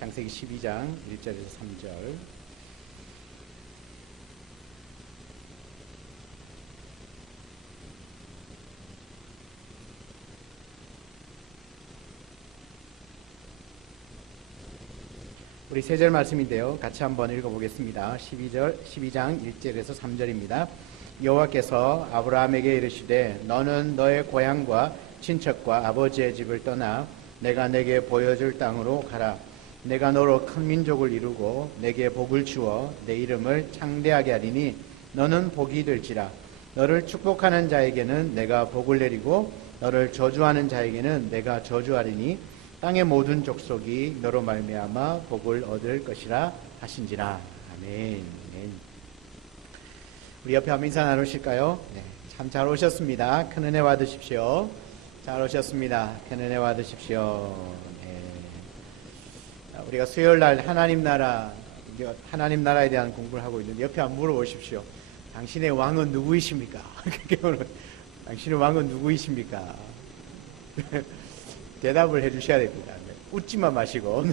창세기 12장 1절에서 3절. 우리 세 절 말씀인데요. 같이 한번 읽어보겠습니다. 12장 1절에서 3절입니다. 여호와께서 아브라함에게 이르시되 너는 너의 고향과 친척과 아버지의 집을 떠나 내가 내게 보여줄 땅으로 가라. 내가 너로 큰 민족을 이루고 내게 복을 주어 내 이름을 창대하게 하리니 너는 복이 될지라. 너를 축복하는 자에게는 내가 복을 내리고 너를 저주하는 자에게는 내가 저주하리니 땅의 모든 족속이 너로 말미암아 복을 얻을 것이라 하신지라. 아멘. 아멘. 우리 옆에 한번 인사 나누실까요? 네, 참 잘 오셨습니다. 큰 은혜 받으십시오. 잘 오셨습니다. 큰 은혜 받으십시오. 네. 우리가 수요일날 하나님 나라에 대한 공부를 하고 있는데 옆에 한번 물어보십시오. 당신의 왕은 누구이십니까? 당신의 왕은 누구이십니까? 대답을 해주셔야 됩니다. 웃지만 마시고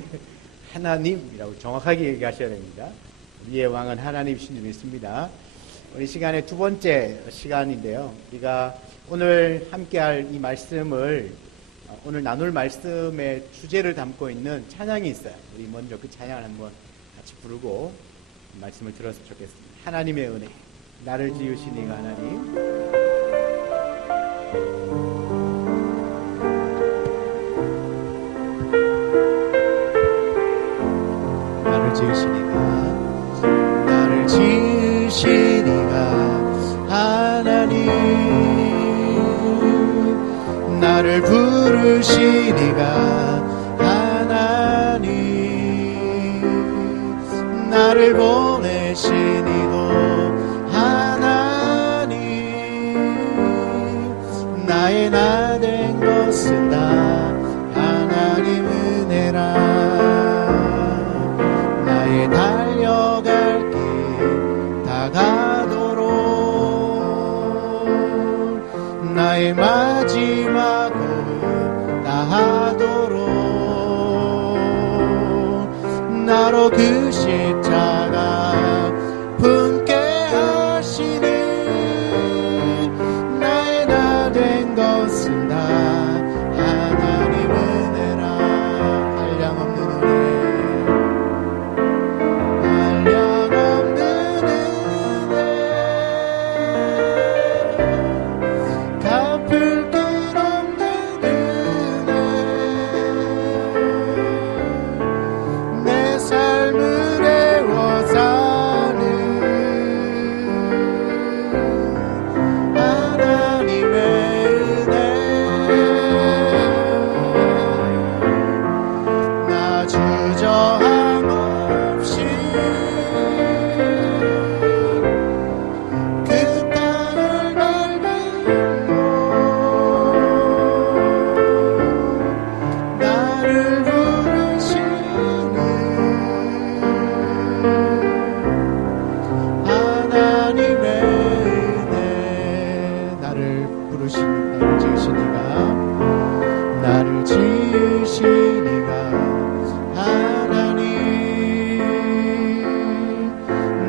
하나님이라고 정확하게 얘기하셔야 됩니다. 우리의 왕은 하나님이신 줄 믿습니다. 우리 시간의 두 번째 시간인데요. 우리가 오늘 함께할 이 말씀을 오늘 나눌 말씀의 주제를 담고 있는 찬양이 있어요. 우리 먼저 그 찬양을 한번 같이 부르고 말씀을 들었으면 좋겠습니다. 하나님의 은혜, 나를 지으신 이가 하나님. 나를 지으시니가 하나님, 나를 부르시니가 하나님, 나를 보내시니도 하나님, 나의 나 된 것은 다 하나님 은혜라. 달려갈 길 다가도록 나의 마지막 호흡 다하도록 나로 그 십자가 품게 하시는 나의 나 된 것은 다 하나님 은혜라. 한량없는 은혜,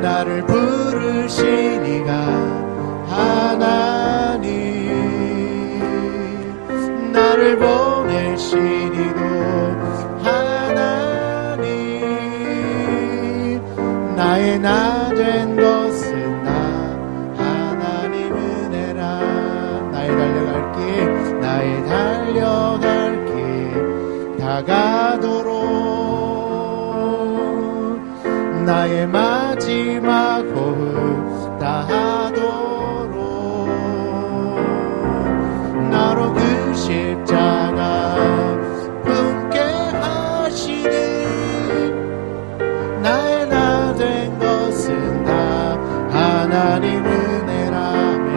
나를 부르시니가 하나님, 나를 보내시니도 하나님, 나의 나 된 것은 나 하나님 은혜라. 나의 달려갈 길 다가도록 나의 마지막 호흡 다하도록 나로 그 십자가 품게 하시는 나의 나 된 것은 다 하나님 은혜라며.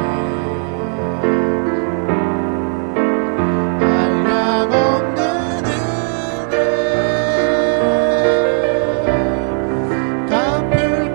한량없는 은혜 갚을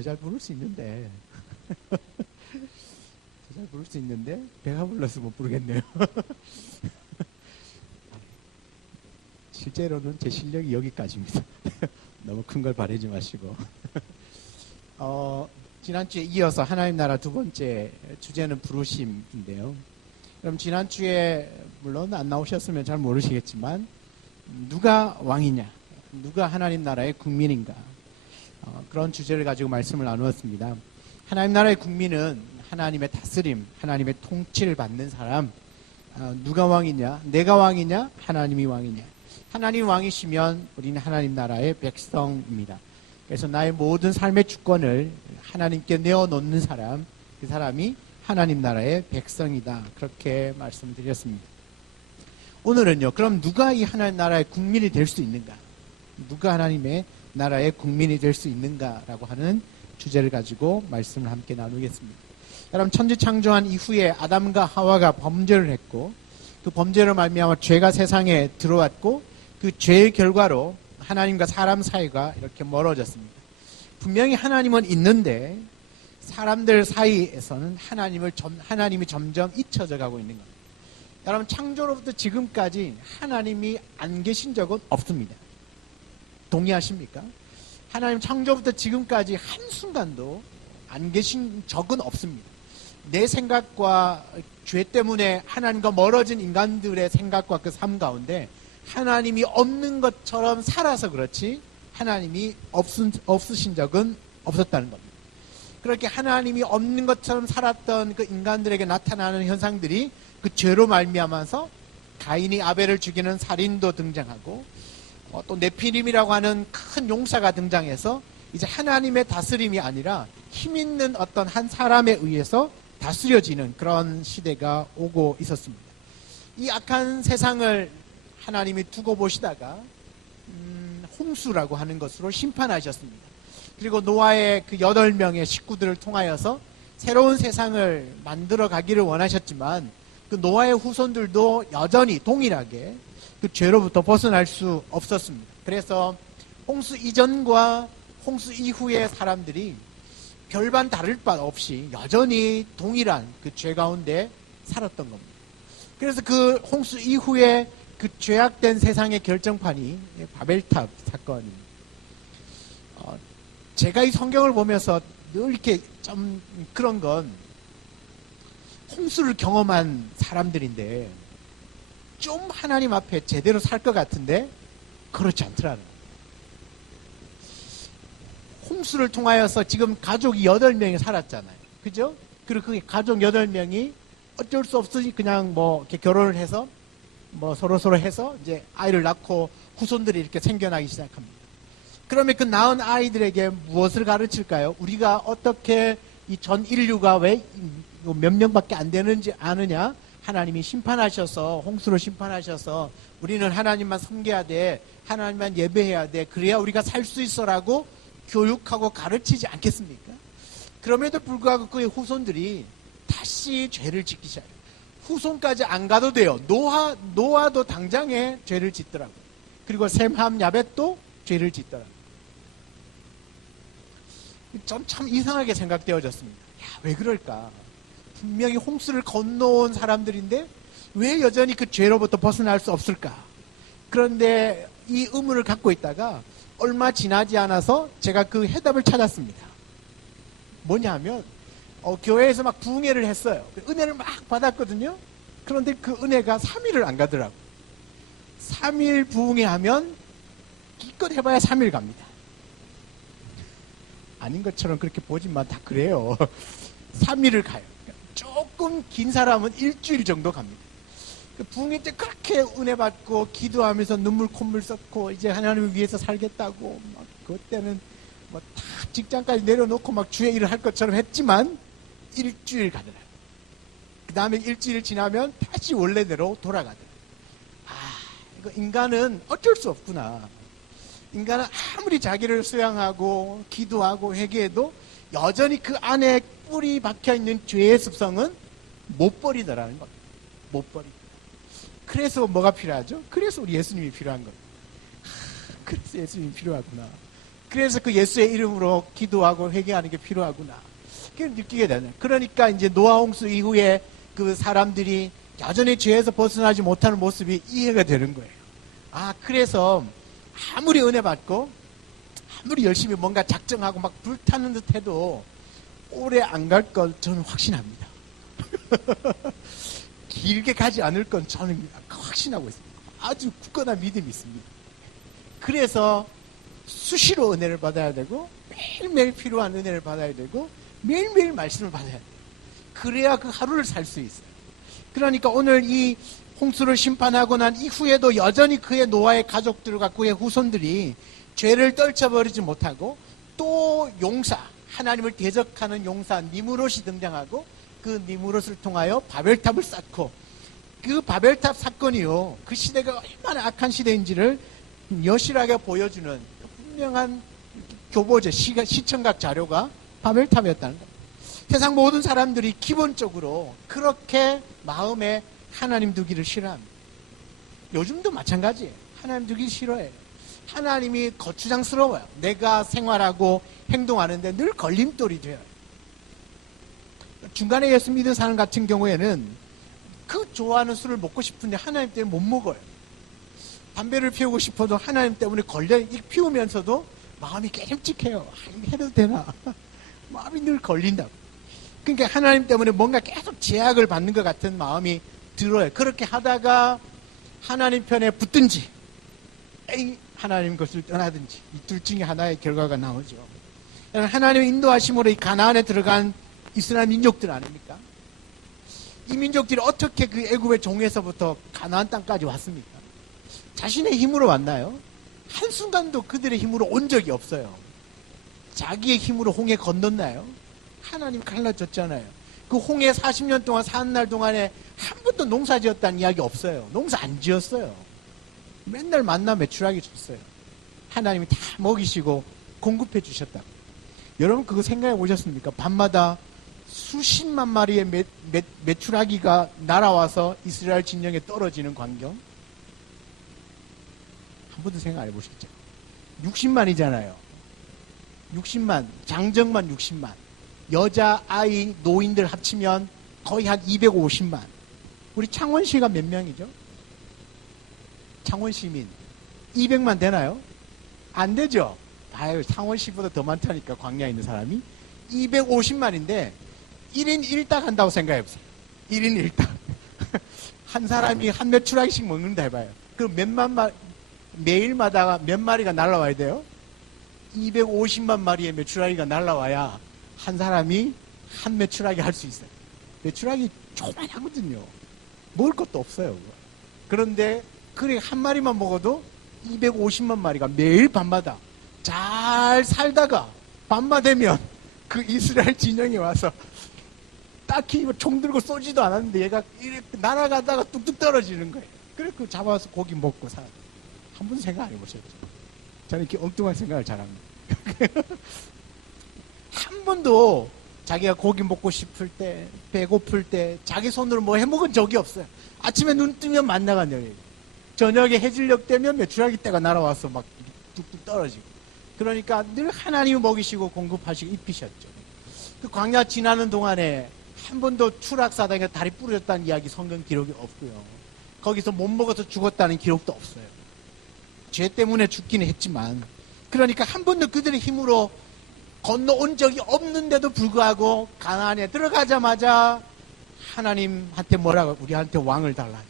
더 잘 부를 수 있는데 더 잘 부를 수 있는데 배가 불러서 못 부르겠네요. 실제로는 제 실력이 여기까지입니다. 너무 큰 걸 바라지 마시고. 지난주에 이어서 하나님 나라 두 번째 주제는 부르심인데요. 그럼 지난주에 물론 안 나오셨으면 잘 모르시겠지만 누가 왕이냐, 누가 하나님 나라의 국민인가, 그런 주제를 가지고 말씀을 나누었습니다. 하나님 나라의 국민은 하나님의 다스림, 하나님의 통치를 받는 사람. 누가 왕이냐, 내가 왕이냐, 하나님이 왕이냐. 하나님 왕이시면 우리는 하나님 나라의 백성입니다. 그래서 나의 모든 삶의 주권을 하나님께 내어놓는 사람, 그 사람이 하나님 나라의 백성이다. 그렇게 말씀드렸습니다. 오늘은요, 그럼 누가 이 하나님 나라의 국민이 될 수 있는가? 누가 하나님의 나라의 국민이 될 수 있는가라고 하는 주제를 가지고 말씀을 함께 나누겠습니다. 여러분, 천지 창조한 이후에 아담과 하와가 범죄를 했고, 그 범죄로 말미암아 죄가 세상에 들어왔고, 그 죄의 결과로 하나님과 사람 사이가 이렇게 멀어졌습니다. 분명히 하나님은 있는데 사람들 사이에서는 하나님이 점점 잊혀져 가고 있는 겁니다. 여러분, 창조로부터 지금까지 하나님이 안 계신 적은 없습니다. 동의하십니까? 하나님 창조부터 지금까지 한순간도 안 계신 적은 없습니다. 내 생각과 죄 때문에 하나님과 멀어진 인간들의 생각과 그 삶 가운데 하나님이 없는 것처럼 살아서 그렇지 하나님이 없으신 적은 없었다는 겁니다. 그렇게 하나님이 없는 것처럼 살았던 그 인간들에게 나타나는 현상들이 그 죄로 말미암아서 가인이 아벨을 죽이는 살인도 등장하고, 또 네피림이라고 하는 큰 용사가 등장해서 이제 하나님의 다스림이 아니라 힘 있는 어떤 한 사람에 의해서 다스려지는 그런 시대가 오고 있었습니다. 이 악한 세상을 하나님이 두고 보시다가 홍수라고 하는 것으로 심판하셨습니다. 그리고 노아의 그 8명의 식구들을 통하여서 새로운 세상을 만들어 가기를 원하셨지만 그 노아의 후손들도 여전히 동일하게 그 죄로부터 벗어날 수 없었습니다. 그래서 홍수 이전과 홍수 이후의 사람들이 별반 다를 바 없이 여전히 동일한 그 죄 가운데 살았던 겁니다. 그래서 그 홍수 이후에 그 죄악된 세상의 결정판이 바벨탑 사건입니다. 제가 이 성경을 보면서 늘 이렇게 좀 그런 건 홍수를 경험한 사람들인데 좀 하나님 앞에 제대로 살 것 같은데 그렇지 않더라는 거예요. 홍수를 통하여서 지금 가족이 8명이 살았잖아요. 그죠? 그리고 그 가족 8명이 어쩔 수 없이 그냥 뭐 이렇게 결혼을 해서 뭐 서로 해서 이제 아이를 낳고 후손들이 이렇게 생겨나기 시작합니다. 그러면 그 낳은 아이들에게 무엇을 가르칠까요? 우리가 어떻게 이 전 인류가 왜 몇 명밖에 안 되는지 아느냐? 하나님이 심판하셔서 홍수로 심판하셔서 우리는 하나님만 섬겨야 돼, 하나님만 예배해야 돼, 그래야 우리가 살 수 있어라고 교육하고 가르치지 않겠습니까? 그럼에도 불구하고 그의 후손들이 다시 죄를 짓기 시작해요. 후손까지 안 가도 돼요. 노아도 당장에 죄를 짓더라고요. 그리고 셈, 함, 야벳도 죄를 짓더라고요. 전 참 이상하게 생각되어졌습니다. 야, 왜 그럴까? 분명히 홍수를 건너온 사람들인데 왜 여전히 그 죄로부터 벗어날 수 없을까? 그런데 이 의문을 갖고 있다가 얼마 지나지 않아서 제가 그 해답을 찾았습니다. 뭐냐 하면 교회에서 막 부흥회를 했어요. 은혜를 막 받았거든요. 그런데 그 은혜가 3일을 안 가더라고요. 3일 부흥회 하면 기껏 해봐야 3일 갑니다. 아닌 것처럼 그렇게 보지만 다 그래요. 3일을 가요. 조금 긴 사람은 일주일 정도 갑니다. 그 부흥회 때 그렇게 은혜 받고 기도하면서 눈물 콧물 쏟고 이제 하나님을 위해서 살겠다고 막 그때는 뭐 다 직장까지 내려놓고 막 주의 일을 할 것처럼 했지만 일주일 가더라고요. 그 다음에 일주일 지나면 다시 원래대로 돌아가더라고요. 이거 인간은 어쩔 수 없구나. 인간은 아무리 자기를 수양하고 기도하고 회개해도 여전히 그 안에 뿌리 박혀있는 죄의 습성은 못 버리더라는 겁니다. 못 버리더라. 그래서 뭐가 필요하죠? 그래서 우리 예수님이 필요한 겁니다. 그래서 예수님이 필요하구나. 그래서 그 예수의 이름으로 기도하고 회개하는 게 필요하구나. 그걸 느끼게 되네. 그러니까 이제 노아 홍수 이후에 그 사람들이 여전히 죄에서 벗어나지 못하는 모습이 이해가 되는 거예요. 아, 그래서 아무리 은혜 받고 아무리 열심히 뭔가 작정하고 막 불타는 듯 해도 오래 안 갈 건 저는 확신합니다. 길게 가지 않을 건 저는 확신하고 있습니다. 아주 굳건한 믿음이 있습니다. 그래서 수시로 은혜를 받아야 되고 매일매일 필요한 은혜를 받아야 되고 매일매일 말씀을 받아야 돼요. 그래야 그 하루를 살 수 있어요. 그러니까 오늘 이 홍수를 심판하고 난 이후에도 여전히 그의 노아의 가족들과 그의 후손들이 죄를 떨쳐버리지 못하고 또 용사, 하나님을 대적하는 용사 니무롯이 등장하고 그 니무롯을 통하여 바벨탑을 쌓고 그 바벨탑 사건이요, 그 시대가 얼마나 악한 시대인지를 여실하게 보여주는 분명한 교보제, 시청각 자료가 바벨탑이었다는 거예요. 세상 모든 사람들이 기본적으로 그렇게 마음에 하나님 두기를 싫어합니다. 요즘도 마찬가지예요. 하나님 두기 싫어해요. 하나님이 거추장스러워요. 내가 생활하고 행동하는데 늘 걸림돌이 돼요. 중간에 예수 믿은 사람 같은 경우에는 그 좋아하는 술을 먹고 싶은데 하나님 때문에 못 먹어요. 담배를 피우고 싶어도 하나님 때문에 피우면서도 마음이 깨름직해요. 해도 되나? 마음이 늘 걸린다고. 그러니까 하나님 때문에 뭔가 계속 제약을 받는 것 같은 마음이 들어요. 그렇게 하다가 하나님 편에 붙든지 하나님 것을 떠나든지 이 둘 중에 하나의 결과가 나오죠. 하나님의 인도하심으로 이 가나안에 들어간 이스라엘 민족들 아닙니까? 이 민족들이 어떻게 그 애굽의 종에서부터 가나안 땅까지 왔습니까? 자신의 힘으로 왔나요? 한순간도 그들의 힘으로 온 적이 없어요. 자기의 힘으로 홍해 건넜나요? 하나님 갈라줬잖아요. 그 홍해 40년 동안 사는 날 동안에 한 번도 농사 지었다는 이야기 없어요. 농사 안 지었어요. 맨날 만나 매출하게 줬어요. 하나님이 다 먹이시고 공급해 주셨다고. 여러분 그거 생각해 보셨습니까? 밤마다 수십만 마리의 메추라기가 날아와서 이스라엘 진영에 떨어지는 광경. 한 번도 생각 안 해보시겠죠? 60만이잖아요. 60만, 장정만 60만. 여자, 아이, 노인들 합치면 거의 한 250만. 우리 창원시가 몇 명이죠? 창원시민 200만 되나요? 안 되죠? 아유, 창원시보다 더 많다니까, 광야에 있는 사람이. 250만인데 1인 1닭 한다고 생각해보세요. 1인 1닭. 한 사람이 한 메추라기씩 먹는다 해봐요. 그럼 매일마다 몇 마리가 날라와야 돼요? 250만 마리의 메추라기가 날라와야 한 사람이 한 메추라기 할 수 있어요. 메추라기 조그만하거든요. 먹을 것도 없어요. 그런데 그래 한 마리만 먹어도 250만 마리가 매일 밤마다 잘 살다가 밤만 되면 그 이스라엘 진영에 와서 딱히 총 들고 쏘지도 않았는데 얘가 이렇게 날아가다가 뚝뚝 떨어지는 거예요. 그래 그 잡아서 고기 먹고 살아요. 한 번도 생각 안 해보셨죠? 저는 이렇게 엉뚱한 생각을 잘합니다. 한 번도 자기가 고기 먹고 싶을 때, 배고플 때 자기 손으로 뭐 해먹은 적이 없어요. 아침에 눈 뜨면 만나가 내려요. 저녁에 해질녘 되면 메추라기 떼가 날아와서 막 뚝뚝 떨어지고. 그러니까 늘 하나님이 먹이시고 공급하시고 입히셨죠. 그 광야 지나는 동안에 한 번도 추락사당에 다리 부러졌다는 이야기 성경 기록이 없고요. 거기서 못 먹어서 죽었다는 기록도 없어요. 죄 때문에 죽기는 했지만, 그러니까 한 번도 그들의 힘으로 건너온 적이 없는데도 불구하고 가나안에 들어가자마자 하나님한테 뭐라고? 우리한테 왕을 달라.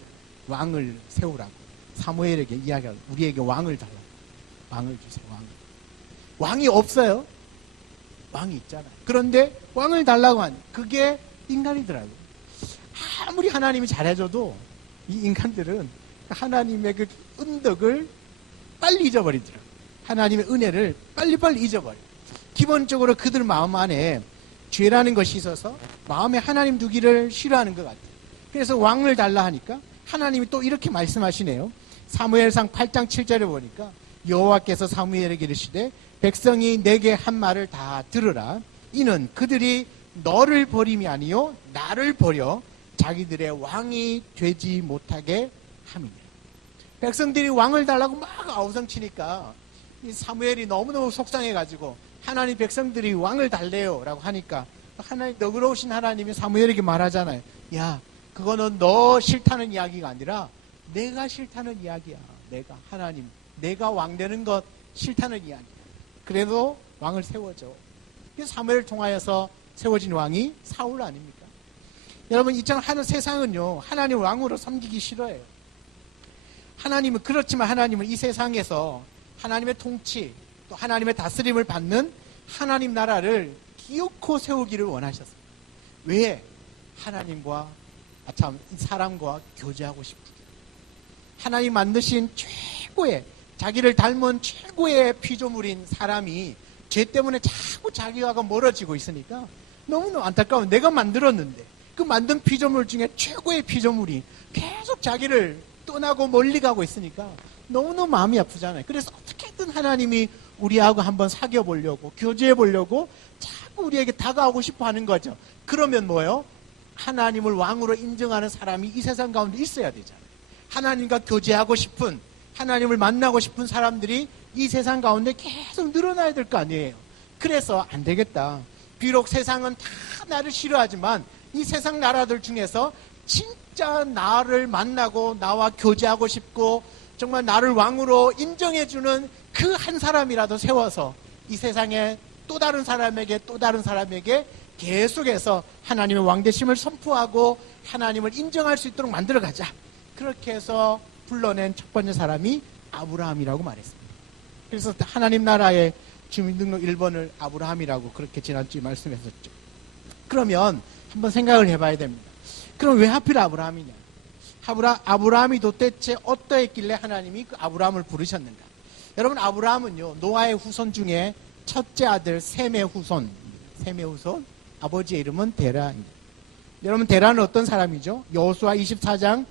왕을 세우라고. 사무엘에게 이야기하고 우리에게 왕을 달라. 왕을 주세요. 왕이 없어요. 왕이 있잖아요. 그런데 왕을 달라고 하니 그게 인간이더라고요. 아무리 하나님이 잘해줘도 이 인간들은 하나님의 그 은덕을 빨리 잊어버리더라고요. 하나님의 은혜를 빨리빨리 잊어버려요. 기본적으로 그들 마음 안에 죄라는 것이 있어서 마음에 하나님 두기를 싫어하는 것 같아요. 그래서 왕을 달라 하니까 하나님이 또 이렇게 말씀하시네요. 사무엘상 8장 7절에 보니까 여호와께서 사무엘에게 이르시되 백성이 내게 한 말을 다 들으라. 이는 그들이 너를 버림이 아니요 나를 버려 자기들의 왕이 되지 못하게 함이니라. 백성들이 왕을 달라고 막 아우성치니까 이 사무엘이 너무너무 속상해가지고 하나님 백성들이 왕을 달래요 라고 하니까 하나님, 너그러우신 하나님이 사무엘에게 말하잖아요. 야, 그거는 너 싫다는 이야기가 아니라 내가 싫다는 이야기야. 내가 왕 되는 것 싫다는 이야기야. 그래도 왕을 세워줘. 사무엘을 통하여서 세워진 왕이 사울 아닙니까? 여러분, 이처럼 세상은요, 하나님을 왕으로 섬기기 싫어해요. 하나님은, 그렇지만 하나님은 이 세상에서 하나님의 통치, 또 하나님의 다스림을 받는 하나님 나라를 기어코 세우기를 원하셨어요. 왜? 하나님과, 사람과 교제하고 싶으니. 하나님 만드신 최고의, 자기를 닮은 최고의 피조물인 사람이 죄 때문에 자꾸 자기와 멀어지고 있으니까 너무너무 안타까운, 내가 만들었는데 그 만든 피조물 중에 최고의 피조물이 계속 자기를 떠나고 멀리 가고 있으니까 너무너무 마음이 아프잖아요. 그래서 어떻게든 하나님이 우리하고 한번 사귀어 보려고, 교제해 보려고 자꾸 우리에게 다가오고 싶어 하는 거죠. 그러면 뭐예요? 하나님을 왕으로 인정하는 사람이 이 세상 가운데 있어야 되잖아요. 하나님과 교제하고 싶은, 하나님을 만나고 싶은 사람들이 이 세상 가운데 계속 늘어나야 될 거 아니에요. 그래서 안 되겠다. 비록 세상은 다 나를 싫어하지만 이 세상 나라들 중에서 진짜 나를 만나고 나와 교제하고 싶고 정말 나를 왕으로 인정해주는 그 한 사람이라도 세워서 이 세상에 또 다른 사람에게 계속해서 하나님의 왕되심을 선포하고 하나님을 인정할 수 있도록 만들어가자. 그렇게 해서 불러낸 첫 번째 사람이 아브라함이라고 말했습니다. 그래서 하나님 나라의 주민등록 1번을 아브라함이라고 그렇게 지난주에 말씀했었죠. 그러면 한번 생각을 해봐야 됩니다. 그럼 왜 하필 아브라함이냐? 아브라함이 도대체 어떠했길래 하나님이 그 아브라함을 부르셨는가? 여러분, 아브라함은요, 노아의 후손 중에 첫째 아들 셈의 후손, 아버지의 이름은 데라입니다. 여러분, 데라는 어떤 사람이죠? 여호수아 24장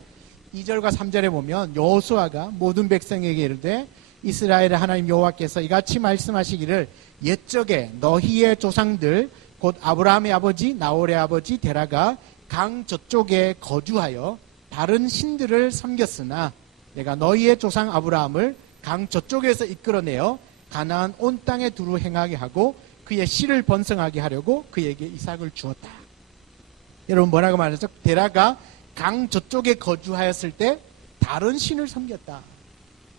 2절과 3절에 보면 여호수아가 모든 백성에게 이르되 이스라엘의 하나님 여호와께서 이같이 말씀하시기를 옛적에 너희의 조상들 곧 아브라함의 아버지 나홀의 아버지 데라가 강 저쪽에 거주하여 다른 신들을 섬겼으나 내가 너희의 조상 아브라함을 강 저쪽에서 이끌어내어 가나안 온 땅에 두루 행하게 하고 그의 씨를 번성하게 하려고 그에게 이삭을 주었다. 여러분, 뭐라고 말하죠? 데라가 강 저쪽에 거주하였을 때 다른 신을 섬겼다.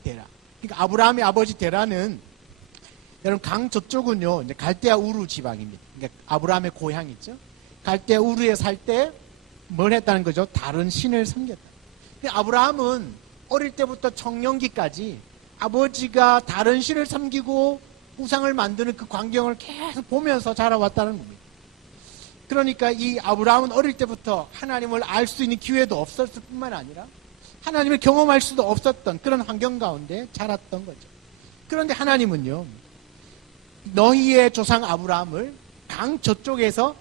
데라. 그러니까 아브라함의 아버지 데라는, 여러분, 강 저쪽은요, 이제 갈대아 우르 지방입니다. 그러니까 아브라함의 고향 있죠? 갈대아 우르에 살 때 뭘 했다는 거죠? 다른 신을 섬겼다. 아브라함은 어릴 때부터 청년기까지 아버지가 다른 신을 섬기고 우상을 만드는 그 광경을 계속 보면서 자라왔다는 겁니다. 그러니까 이 아브라함은 어릴 때부터 하나님을 알 수 있는 기회도 없었을 뿐만 아니라 하나님을 경험할 수도 없었던 그런 환경 가운데 자랐던 거죠. 그런데 하나님은요, 너희의 조상 아브라함을 강 저쪽에서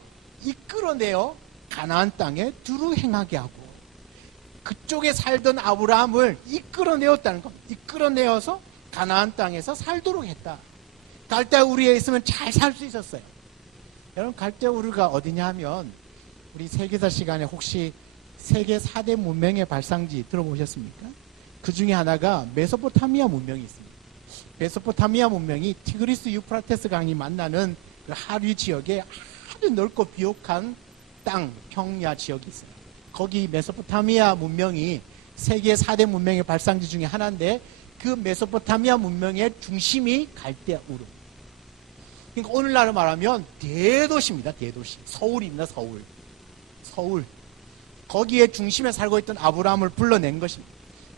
이끌어내어 가나안 땅에 두루 행하게 하고 그쪽에 살던 아브라함을 이끌어내었다는 것. 이끌어내어서 가나안 땅에서 살도록 했다. 갈대아 우르에 있으면 잘 살 수 있었어요. 여러분, 갈대아 우르가 어디냐 하면 우리 세계사 시간에 혹시 세계 4대 문명의 발상지 들어보셨습니까? 그 중에 하나가 메소포타미아 문명이 있습니다. 메소포타미아 문명이 티그리스 유프라테스 강이 만나는 그 하류 지역에 아주 넓고 비옥한 땅, 평야 지역이 있어요. 거기 메소포타미아 문명이 세계 4대 문명의 발상지 중에 하나인데 그 메소포타미아 문명의 중심이 갈대아 우르. 그러니까 오늘날로 말하면 대도시입니다. 대도시. 서울입니다. 서울. 거기에 중심에 살고 있던 아브라함을 불러낸 것입니다.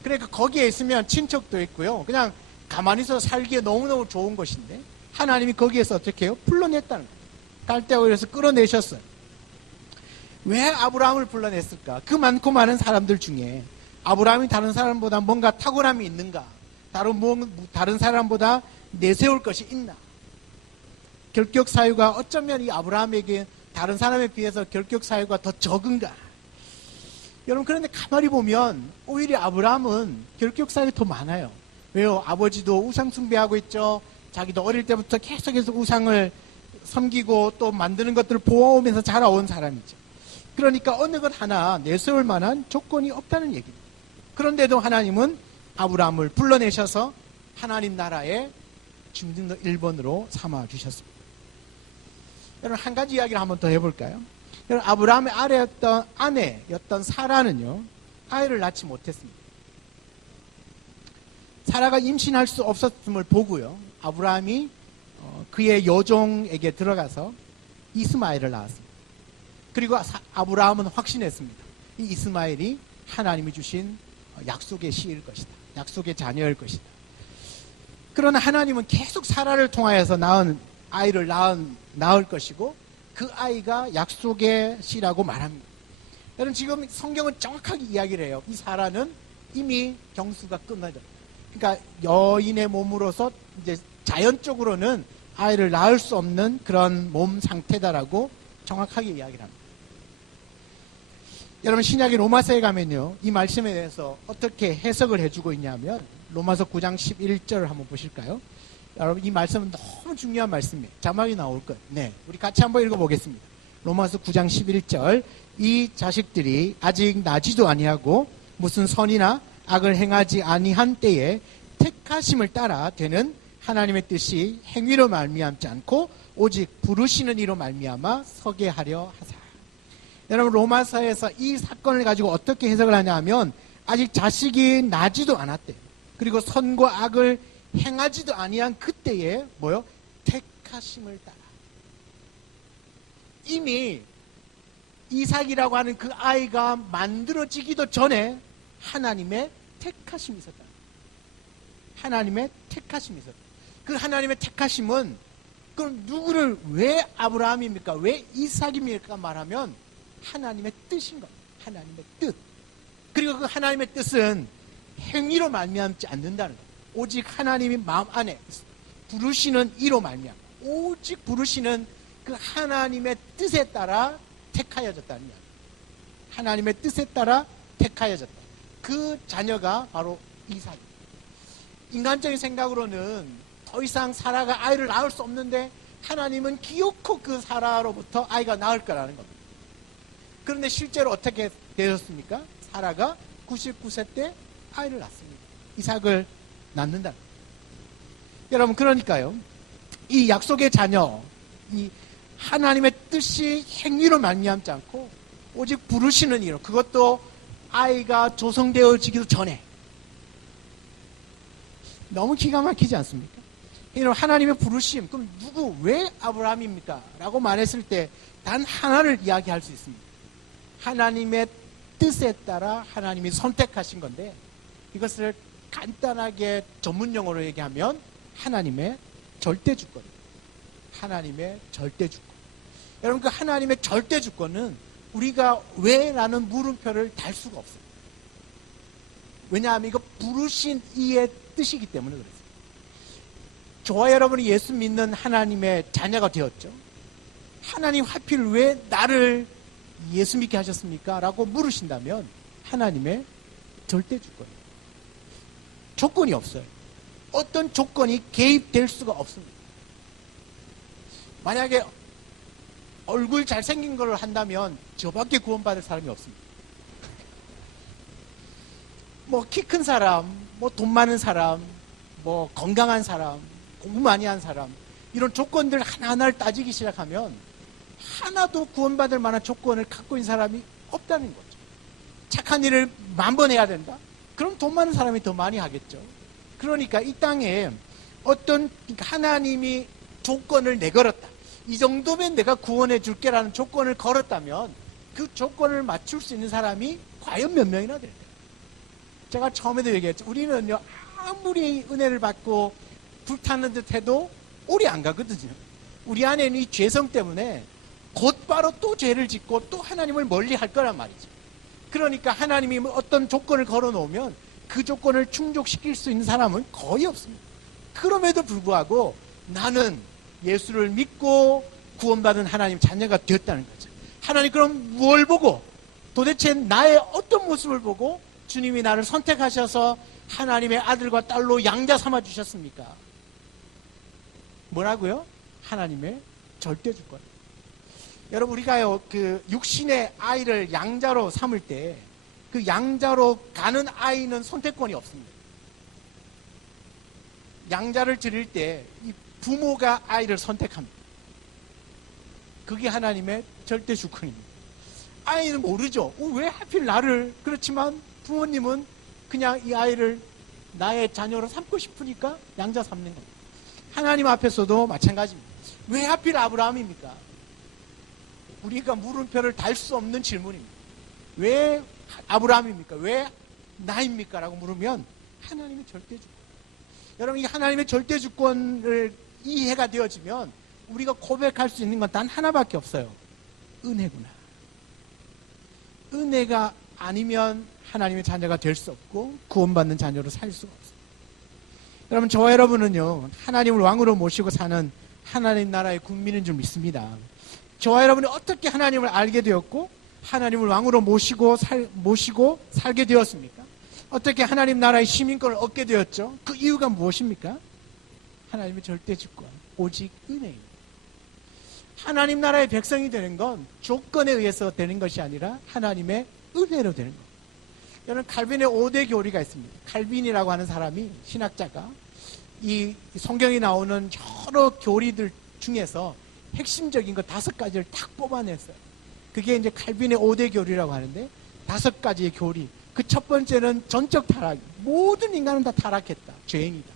그러니까 거기에 있으면 친척도 있고요. 그냥 가만히 있어서 살기에 너무너무 좋은 것인데 하나님이 거기에서 어떻게 해요? 불러냈다는 거예요. 갈대아 우르에서 끌어내셨어요. 왜 아브라함을 불러냈을까? 그 많고 많은 사람들 중에 아브라함이 다른 사람보다 뭔가 탁월함이 있는가? 다른 사람보다 내세울 것이 있나? 결격 사유가 어쩌면 이 아브라함에게 다른 사람에 비해서 결격 사유가 더 적은가? 여러분, 그런데 가만히 보면 오히려 아브라함은 결격 사유가 더 많아요. 왜요? 아버지도 우상 숭배하고 있죠. 자기도 어릴 때부터 계속해서 우상을 섬기고 또 만드는 것들을 보아오면서 자라온 사람이죠. 그러니까 어느 것 하나 내세울 만한 조건이 없다는 얘기입니다. 그런데도 하나님은 아브라함을 불러내셔서 하나님 나라의 중등도 1번으로 삼아 주셨습니다. 여러분 한 가지 이야기를 한번 더 해볼까요? 여러분 아브라함의 아내였던 사라는요 아이를 낳지 못했습니다. 사라가 임신할 수 없었음을 보고요 아브라함이 그의 여종에게 들어가서 이스마엘을 낳았습니다. 그리고 아브라함은 확신했습니다. 이 이스마엘이 하나님이 주신 약속의 씨일 것이다. 약속의 자녀일 것이다. 그러나 하나님은 계속 사라를 통하여서 낳은 아이를 낳을 것이고 그 아이가 약속의 씨라고 말합니다. 여러분 지금 성경은 정확하게 이야기를 해요. 이 사라는 이미 경수가 끝나죠. 그러니까 여인의 몸으로서 이제 자연적으로는 아이를 낳을 수 없는 그런 몸 상태다라고 정확하게 이야기를 합니다. 여러분 신약의 로마서에 가면요 이 말씀에 대해서 어떻게 해석을 해주고 있냐면 로마서 9장 11절을 한번 보실까요? 여러분 이 말씀은 너무 중요한 말씀이에요. 자막이 나올 거예요. 네, 우리 같이 한번 읽어보겠습니다. 로마서 9장 11절 이 자식들이 아직 나지도 아니하고 무슨 선이나 악을 행하지 아니한 때에 택하심을 따라 되는 하나님의 뜻이 행위로 말미암지 않고 오직 부르시는 이로 말미암아 서게 하려 하사. 여러분 로마서에서 이 사건을 가지고 어떻게 해석을 하냐면 아직 자식이 나지도 않았대요. 그리고 선과 악을 행하지도 아니한 그때에 뭐요? 택하심을 따라. 이미 이삭이라고 하는 그 아이가 만들어지기도 전에 하나님의 택하심이 있었다. 하나님의 택하심이 있었다. 그 하나님의 택하심은 그럼 누구를 왜 아브라함입니까? 왜 이삭입니까? 말하면 하나님의 뜻인 겁니다. 하나님의 뜻. 그리고 그 하나님의 뜻은 행위로 말미암지 않는다는 거예요. 오직 하나님이 마음 안에 부르시는 이로 말미암아. 오직 부르시는 그 하나님의 뜻에 따라 택하여졌다는 거예요. 하나님의 뜻에 따라 택하여졌다. 그 자녀가 바로 이삭입니다. 인간적인 생각으로는 더 이상 사라가 아이를 낳을 수 없는데 하나님은 기어코 그 사라로부터 아이가 나을 거라는 겁니다. 그런데 실제로 어떻게 되었습니까? 사라가 99세 때 아이를 낳습니다. 이삭을 낳는다. 여러분 그러니까요 이 약속의 자녀 이 하나님의 뜻이 행위로 말미암지 않고 오직 부르시는 이로 그것도 아이가 조성되어지기도 전에 너무 기가 막히지 않습니까? 이런 하나님의 부르심 그럼 누구 왜 아브라함입니까? 라고 말했을 때 단 하나를 이야기할 수 있습니다. 하나님의 뜻에 따라 하나님이 선택하신 건데 이것을 간단하게 전문용어로 얘기하면 하나님의 절대주권입니다. 하나님의 절대주권. 여러분 그 하나님의 절대주권은 우리가 왜? 라는 물음표를 달 수가 없어요. 왜냐하면 이거 부르신 이의 뜻이기 때문에 그렇습니다. 저와 여러분이 예수 믿는 하나님의 자녀가 되었죠. 하나님 하필 왜 나를 예수 믿게 하셨습니까? 라고 물으신다면 하나님의 절대주권입니다. 조건이 없어요. 어떤 조건이 개입될 수가 없습니다. 만약에 얼굴 잘생긴 걸 한다면 저밖에 구원받을 사람이 없습니다. 뭐 키 큰 사람, 뭐 돈 많은 사람, 뭐 건강한 사람, 공부 많이 한 사람 이런 조건들 하나하나를 따지기 시작하면 하나도 구원받을 만한 조건을 갖고 있는 사람이 없다는 거죠. 착한 일을 10,000번 해야 된다? 그럼 돈 많은 사람이 더 많이 하겠죠. 그러니까 이 땅에 어떤 하나님이 조건을 내걸었다. 이 정도면 내가 구원해 줄게라는 조건을 걸었다면 그 조건을 맞출 수 있는 사람이 과연 몇 명이나 될까요? 제가 처음에도 얘기했죠. 우리는요 아무리 은혜를 받고 불타는 듯 해도 오래 안 가거든요. 우리 안에는 이 죄성 때문에 곧바로 또 죄를 짓고 또 하나님을 멀리 할 거란 말이죠. 그러니까 하나님이 어떤 조건을 걸어놓으면 그 조건을 충족시킬 수 있는 사람은 거의 없습니다. 그럼에도 불구하고 나는 예수를 믿고 구원받은 하나님 자녀가 되었다는 거죠. 하나님 그럼 뭘 보고 도대체 나의 어떤 모습을 보고 주님이 나를 선택하셔서 하나님의 아들과 딸로 양자 삼아 주셨습니까? 뭐라고요? 하나님의 절대주권. 여러분 우리가요 그 육신의 아이를 양자로 삼을 때 그 양자로 가는 아이는 선택권이 없습니다. 양자를 드릴 때 이 부모가 아이를 선택합니다. 그게 하나님의 절대 주권입니다. 아이는 모르죠. 왜 하필 나를? 그렇지만 부모님은 그냥 이 아이를 나의 자녀로 삼고 싶으니까 양자 삼는 겁니다. 하나님 앞에서도 마찬가지입니다. 왜 하필 아브라함입니까? 우리가 물음표를 달 수 없는 질문입니다. 왜 아브라함입니까? 왜 나입니까? 라고 물으면 하나님의 절대 주권. 여러분, 이 하나님의 절대 주권을 이해가 되어지면 우리가 고백할 수 있는 건 단 하나밖에 없어요. 은혜구나. 은혜가 아니면 하나님의 자녀가 될 수 없고 구원받는 자녀로 살 수가 없어요. 여러분, 저와 여러분은요, 하나님을 왕으로 모시고 사는 하나님 나라의 국민인 줄 믿습니다. 저와 여러분이 어떻게 하나님을 알게 되었고 하나님을 왕으로 모시고 살게 되었습니까? 어떻게 하나님 나라의 시민권을 얻게 되었죠? 그 이유가 무엇입니까? 하나님의 절대 주권, 오직 은혜입니다. 하나님 나라의 백성이 되는 건 조건에 의해서 되는 것이 아니라 하나님의 은혜로 되는 겁니다. 여러분, 칼빈의 5대 교리가 있습니다. 칼빈이라고 하는 사람이, 신학자가 이 성경에 나오는 여러 교리들 중에서 핵심적인 거 5가지를 딱 뽑아냈어요. 그게 이제 칼빈의 5대 교리라고 하는데 5가지의 교리. 그 첫 번째는 전적 타락. 모든 인간은 다 타락했다. 죄인이다.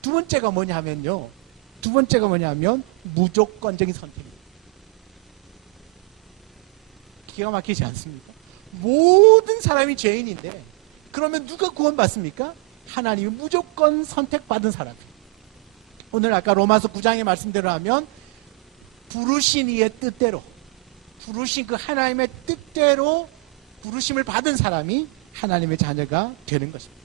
두 번째가 뭐냐면요. 무조건적인 선택입니다. 기가 막히지 않습니까? 모든 사람이 죄인인데 그러면 누가 구원받습니까? 하나님이 무조건 선택받은 사람이에요. 오늘 아까 로마서 9장의 말씀대로 하면 부르신 이의 뜻대로, 부르신 그 하나님의 뜻대로 부르심을 받은 사람이 하나님의 자녀가 되는 것입니다.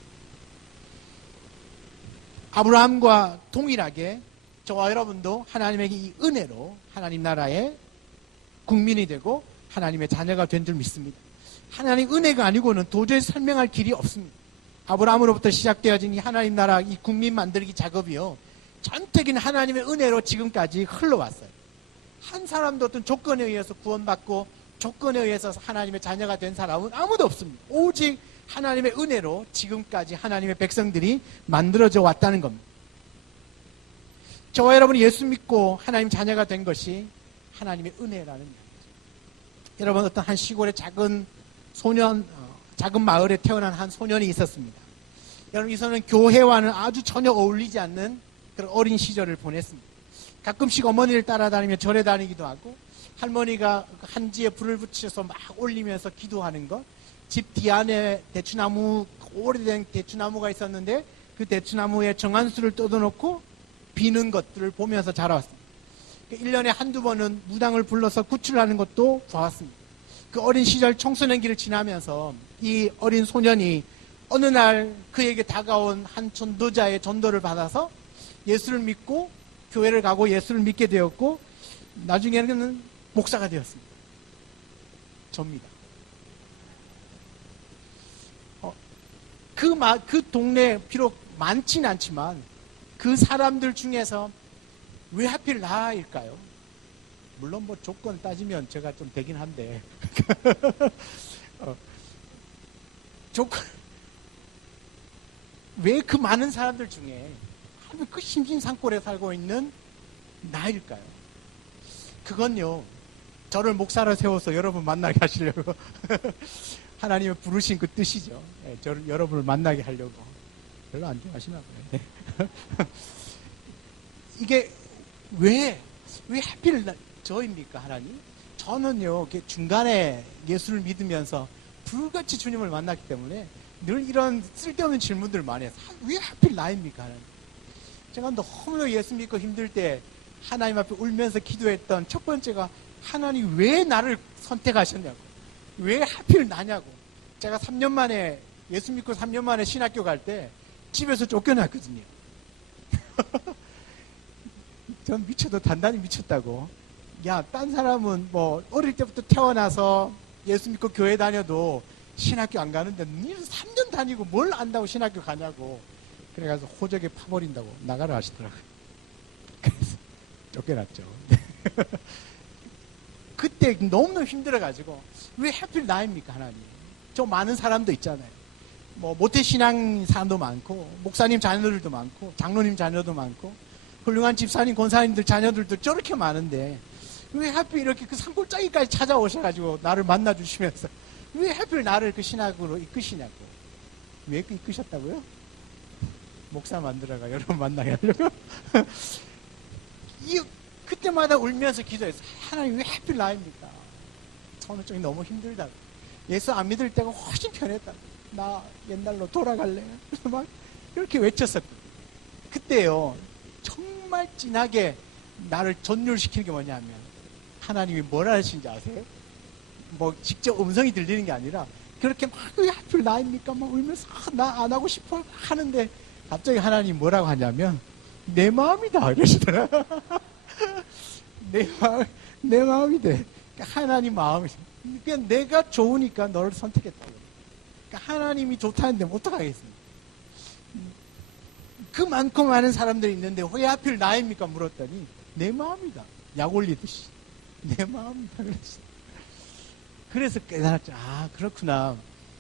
아브라함과 동일하게 저와 여러분도 하나님에게 이 은혜로 하나님 나라의 국민이 되고 하나님의 자녀가 된 줄 믿습니다. 하나님 은혜가 아니고는 도저히 설명할 길이 없습니다. 아브라함으로부터 시작되어진 이 하나님 나라 이 국민 만들기 작업이요, 전적인 하나님의 은혜로 지금까지 흘러왔어요. 한 사람도 어떤 조건에 의해서 구원받고 조건에 의해서 하나님의 자녀가 된 사람은 아무도 없습니다. 오직 하나님의 은혜로 지금까지 하나님의 백성들이 만들어져 왔다는 겁니다. 저와 여러분이 예수 믿고 하나님 자녀가 된 것이 하나님의 은혜라는 이야기죠. 여러분, 어떤 한 시골의 작은 마을에 태어난 한 소년이 있었습니다. 여러분, 이 소년은 교회와는 아주 전혀 어울리지 않는 그런 어린 시절을 보냈습니다. 가끔씩 어머니를 따라다니며 절에 다니기도 하고, 할머니가 한지에 불을 붙여서 막 올리면서 기도하는 것, 집 뒤안에 오래된 대추나무가 있었는데 그 대추나무에 정한수를 뜯어놓고 비는 것들을 보면서 자라왔습니다. 1년에 한두 번은 무당을 불러서 구출하는 것도 좋았습니다. 그 어린 시절 청소년기를 지나면서 이 어린 소년이 어느 날 그에게 다가온 한 전도자의 전도를 받아서 예수를 믿고 교회를 가고 예수를 믿게 되었고, 나중에는 목사가 되었습니다. 접니다. 그 동네 비록 많지는 않지만 그 사람들 중에서 왜 하필 나일까요? 물론 뭐 조건 따지면 제가 좀 되긴 한데 왜 그 많은 사람들 중에 하필 그 심신산골에 살고 있는 나일까요? 그건요, 저를 목사로 세워서 여러분 만나게 하시려고 하나님의 부르신 그 뜻이죠. 네, 저를 여러분을 만나게 하려고. 별로 안 좋아하시나 봐요. 네. 이게 왜 하필 저입니까, 하나님? 저는요, 중간에 예수를 믿으면서 불같이 주님을 만났기 때문에 늘 이런 쓸데없는 질문들을 많이 해서 왜 하필 나입니까, 하나님? 제가 너무나 예수 믿고 힘들 때 하나님 앞에 울면서 기도했던 첫 번째가, 하나님 왜 나를 선택하셨냐고, 왜 하필 나냐고. 제가 3년 만에, 예수 믿고 3년 만에 신학교 갈 때 집에서 쫓겨났거든요. 전 미쳐도 단단히 미쳤다고. 야, 딴 사람은 뭐 어릴 때부터 태어나서 예수 믿고 교회 다녀도 신학교 안 가는데 니는 3년 다니고 뭘 안다고 신학교 가냐고. 그래가지고 호적에 파버린다고 나가라 하시더라고요. 그래서 쫓겨났죠. 그때 너무너무 힘들어가지고 왜 하필 나입니까, 하나님? 저 많은 사람도 있잖아요. 뭐 모태신앙 사람도 많고 목사님 자녀들도 많고 장로님 자녀도 많고 훌륭한 집사님 권사님들 자녀들도 저렇게 많은데 왜 하필 이렇게 그 산골짜기까지 찾아오셔가지고 나를 만나주시면서 왜 하필 나를 그 신학으로 이끄시냐고. 왜 이끄셨다고요? 목사 만들어가 여러분 만나게 하려고. 그때마다 울면서 기도했어. 하나님 왜 하필 나입니까? 어느 쪽이 너무 힘들다고. 예수 안 믿을 때가 훨씬 편했다고. 나 옛날로 돌아갈래. 그래서 막 이렇게 외쳤었거든요. 그때요 정말 진하게 나를 전율시키는 게 뭐냐면 하나님이 뭐라 하시는지 아세요? 뭐 직접 음성이 들리는 게 아니라 그렇게 막 왜 하필 나입니까? 막 울면서 나 안 하고 싶어 하는데 갑자기 하나님 뭐라고 하냐면 내 마음이다 이러시더라. 내 마음이 돼. 그러니까 하나님 마음이. 그러니까 내가 좋으니까 너를 선택했다고. 그러니까 하나님이 좋다는데 어떡하겠습니까? 그 많고 많은 사람들이 있는데 왜 하필 나입니까? 물었더니 내 마음이다. 약 올리듯이. 내 마음이다. 그래서 깨달았죠. 아, 그렇구나.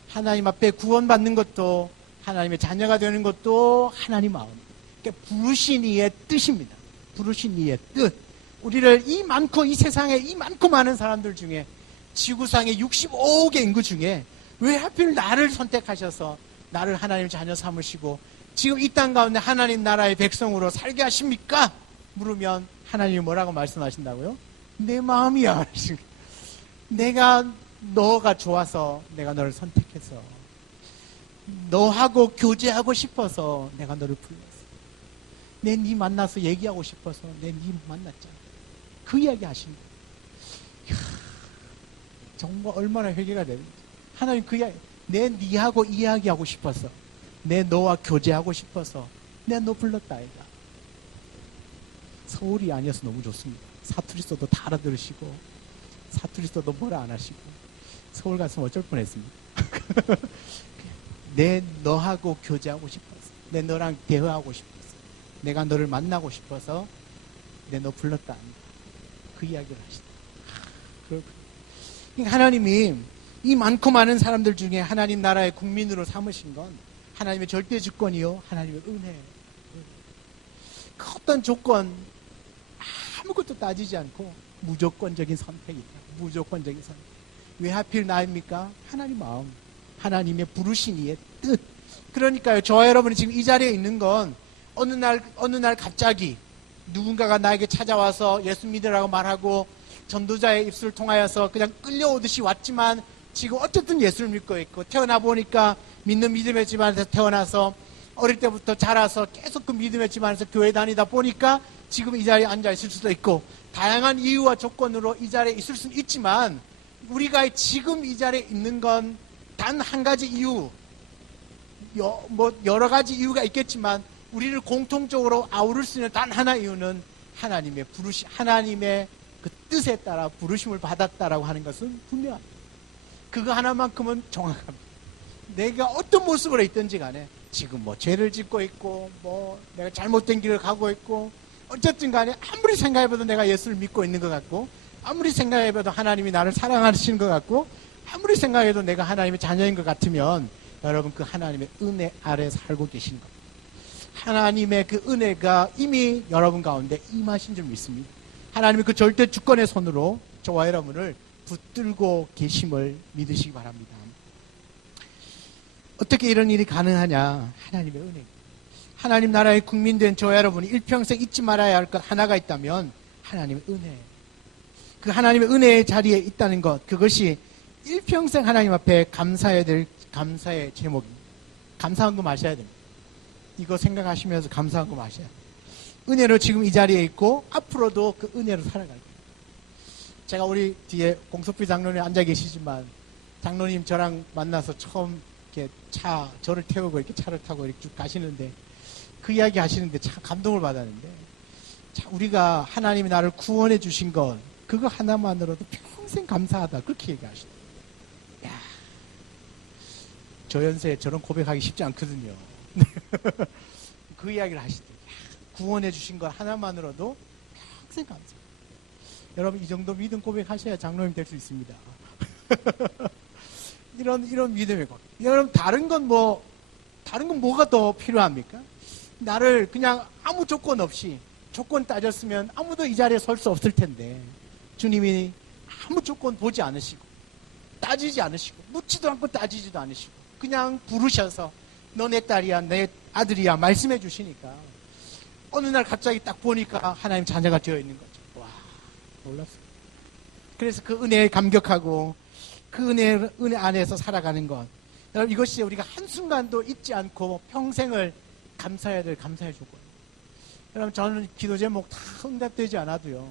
하나님 앞에 구원받는 것도 하나님의 자녀가 되는 것도 하나님 마음. 그러니까 부르신 이의 뜻입니다. 부르신 이의 뜻. 우리를 이 세상에 이 많고 많은 사람들 중에 지구상의 65억의 인구 중에 왜 하필 나를 선택하셔서 나를 하나님 자녀 삼으시고 지금 이 땅 가운데 하나님 나라의 백성으로 살게 하십니까? 물으면 하나님이 뭐라고 말씀하신다고요? 내 마음이야. 너가 좋아서 내가 너를 선택해서 너하고 교제하고 싶어서 내가 너를 불렀어. 내 네 만나서 얘기하고 싶어서 내 네 만났잖아. 그 이야기 하신다. 정말 얼마나 회개가 되는지. 하나님 그 이야기, 내 니하고 이야기하고 싶어서 내 너와 교제하고 싶어서 내가 너 불렀다 아이가. 서울이 아니어서 너무 좋습니다. 사투리 써도 다 알아들으시고 사투리 써도 뭐라 안 하시고 서울 갔으면 어쩔 뻔했습니다. 내 너하고 교제하고 싶어서 내 너랑 대화하고 싶어서 내가 너를 만나고 싶어서 내 너 불렀다 아니다. 그 이야기를 하시다. 그러니까 하나님이 이 많고 많은 사람들 중에 하나님 나라의 국민으로 삼으신 건 하나님의 절대 주권이요 하나님의 은혜예요. 그 어떤 조건 아무것도 따지지 않고 무조건적인 선택이다. 무조건적인 선택. 왜 하필 나입니까? 하나님 마음, 하나님의 부르신 이의 뜻. 그러니까요, 저와 여러분이 지금 이 자리에 있는 건 어느 날 갑자기 누군가가 나에게 찾아와서 예수 믿으라고 말하고 전도자의 입술을 통하여서 그냥 끌려오듯이 왔지만 지금 어쨌든 예수를 믿고 있고 태어나 보니까 믿는 믿음의 집안에서 태어나서 어릴 때부터 자라서 계속 그 믿음의 집안에서 교회 다니다 보니까 지금 이 자리에 앉아 있을 수도 있고 다양한 이유와 조건으로 이 자리에 있을 수는 있지만 우리가 지금 이 자리에 있는 건 단 한 가지 이유, 여러 가지 이유가 있겠지만 우리를 공통적으로 아우를 수 있는 단 하나 이유는 하나님의 그 뜻에 따라 부르심을 받았다라고 하는 것은 분명합니다. 그거 하나만큼은 정확합니다. 내가 어떤 모습으로 있든지 간에 지금 뭐 죄를 짓고 있고 뭐 내가 잘못된 길을 가고 있고 어쨌든 간에 아무리 생각해봐도 내가 예수를 믿고 있는 것 같고 아무리 생각해봐도 하나님이 나를 사랑하시는 것 같고 아무리 생각해도 내가 하나님의 자녀인 것 같으면 여러분 그 하나님의 은혜 아래 살고 계신 겁니다. 하나님의 그 은혜가 이미 여러분 가운데 임하신 줄 믿습니다. 하나님의 그 절대 주권의 손으로 저와 여러분을 붙들고 계심을 믿으시기 바랍니다. 어떻게 이런 일이 가능하냐? 하나님의 은혜. 하나님 나라의 국민된 저와 여러분이 일평생 잊지 말아야 할 것 하나가 있다면 하나님의 은혜. 그 하나님의 은혜의 자리에 있다는 것, 그것이 일평생 하나님 앞에 감사해야 될 감사의 제목입니다. 감사한 거 마셔야 됩니다. 이거 생각하시면서 감사한 거 마셔야 됩니다. 은혜로 지금 이 자리에 있고 앞으로도 그 은혜로 살아갈 거예요. 제가 우리 뒤에 공석비 장로님 앉아 계시지만 장로님 저랑 만나서 처음 이렇게 저를 태우고 이렇게 차를 타고 이렇게 쭉 가시는데 그 이야기 하시는데 참 감동을 받았는데 우리가 하나님이 나를 구원해 주신 것 그거 하나만으로도 평생 감사하다 그렇게 얘기하시더라고요. 저 연세에 저런 고백하기 쉽지 않거든요. 그 이야기를 하시더라고요. 구원해 주신 것 하나만으로도 평생 감사. 여러분 이 정도 믿음 고백하셔야 장로님 될 수 있습니다. 이런 믿음의 고백. 여러분, 다른 건 뭐가 더 필요합니까? 나를 그냥 아무 조건 없이, 조건 따졌으면 아무도 이 자리에 설 수 없을 텐데, 주님이 아무 조건 보지 않으시고, 따지지 않으시고, 묻지도 않고 따지지도 않으시고, 그냥 부르셔서, 너 내 딸이야, 내 아들이야, 말씀해 주시니까, 어느 날 갑자기 딱 보니까 하나님 자녀가 되어 있는 거죠. 와, 놀랐어요. 그래서 그 은혜에 감격하고, 그 은혜 안에서 살아가는 것. 여러분, 이것이 우리가 한순간도 잊지 않고 평생을 감사해야 될 감사의 조건이에요. 여러분, 저는 기도 제목 다 응답되지 않아도요,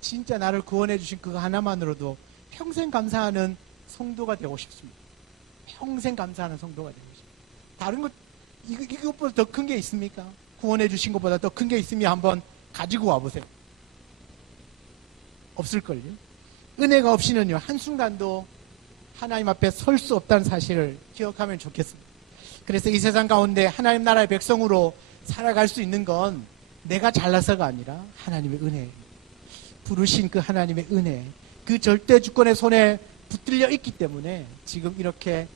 진짜 나를 구원해 주신 그거 하나만으로도 평생 감사하는 성도가 되고 싶습니다. 평생 감사하는 성도가 되고 싶습니다. 다른 것, 이것보다 더 큰 게 있습니까? 구원해 주신 것보다 더 큰 게 있으면 한번 가지고 와보세요. 없을걸요? 은혜가 없이는요, 한순간도 하나님 앞에 설 수 없다는 사실을 기억하면 좋겠습니다. 그래서 이 세상 가운데 하나님 나라의 백성으로 살아갈 수 있는 건 내가 잘나서가 아니라 하나님의 은혜입니다. 부르신 그 하나님의 은혜, 그 절대 주권의 손에 붙들려 있기 때문에 지금 이렇게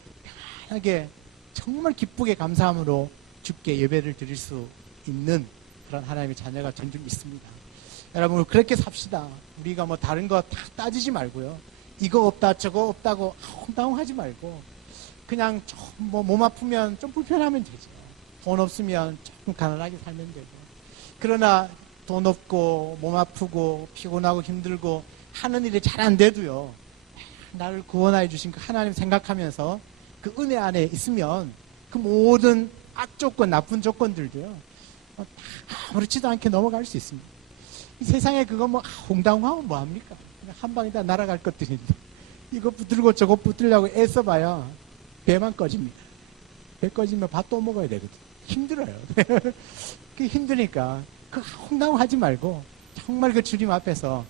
편하게 정말 기쁘게 감사함으로 주께 예배를 드릴 수 있는 그런 하나님의 자녀가 된 줄 믿습니다. 여러분, 그렇게 삽시다. 우리가 뭐 다른 거 다 따지지 말고요, 이거 없다 저거 없다고 황당하지 말고, 그냥 좀 뭐 몸 아프면 좀 불편하면 되죠. 돈 없으면 조금 가난하게 살면 되고. 그러나 돈 없고 몸 아프고 피곤하고 힘들고 하는 일이 잘 안 돼도요, 나를 구원하여 주신 그 하나님 생각하면서 그 은혜 안에 있으면 그 모든 악조건, 나쁜 조건들도요, 다 아무렇지도 않게 넘어갈 수 있습니다. 이 세상에 그거 뭐 홍당하면 뭐합니까? 그냥 한 방에 다 날아갈 것들인데, 이거 붙들고 저거 붙들려고 애써봐야 배만 꺼집니다. 배 꺼지면 밥 또 먹어야 되거든. 힘들어요. 그 힘드니까 그 홍당하지 말고 정말 그 주님 앞에서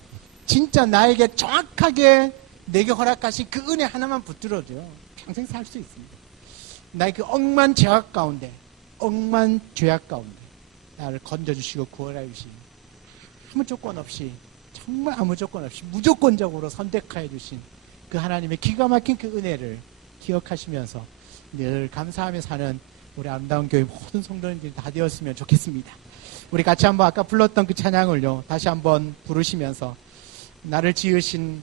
진짜 나에게 정확하게 내게 허락하신 그 은혜 하나만 붙들어도요, 평생 살 수 있습니다. 나의 그 억만 죄악 가운데, 억만 죄악 가운데 나를 건져주시고 구원하여 주신, 아무 조건 없이, 정말 아무 조건 없이 무조건적으로 선택하여 주신 그 하나님의 기가 막힌 그 은혜를 기억하시면서 늘 감사하며 사는 우리 아름다운 교회 모든 성도님들이 다 되었으면 좋겠습니다. 우리 같이 한번 아까 불렀던 그 찬양을요, 다시 한번 부르시면서 나를 지으신